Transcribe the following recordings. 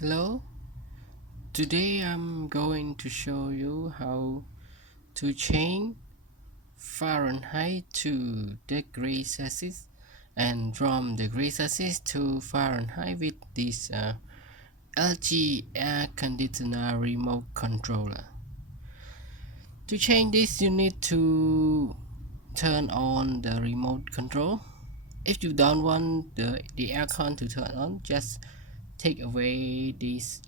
Hello, today I'm going to show you how to change Fahrenheit to degrees Celsius and from degrees Celsius to Fahrenheit with this LG air conditioner remote controller. To change this, you need to turn on the remote control. If you don't want the aircon to turn on, just take away this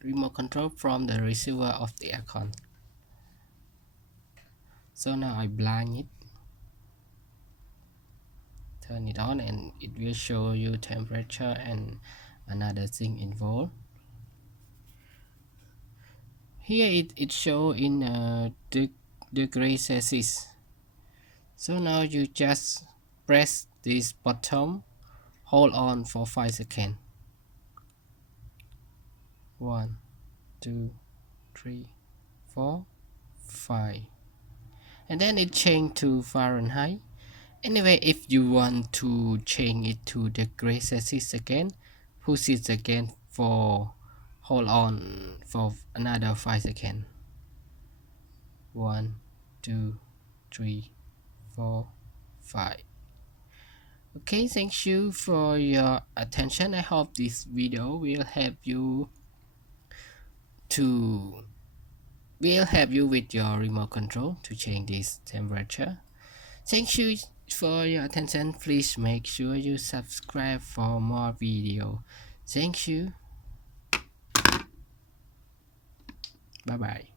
remote control from the receiver of the aircon. So now I blind it, turn it on, and it will show you temperature and another thing involved. Here it show in degree Celsius. So now you just press this button, hold on for 5 seconds. 1, 2, 3, 4, 5, and then it changed to Fahrenheit. Anyway, if you want to change it to degree Celsius again, push it again for hold on for another 5 seconds. 1, 2, 3, 4, 5. Okay, thank you for your attention. I hope this video will help you to with your remote control to change this temperature. Thank you for your attention. Please make sure you subscribe for more video. Thank you. Bye bye.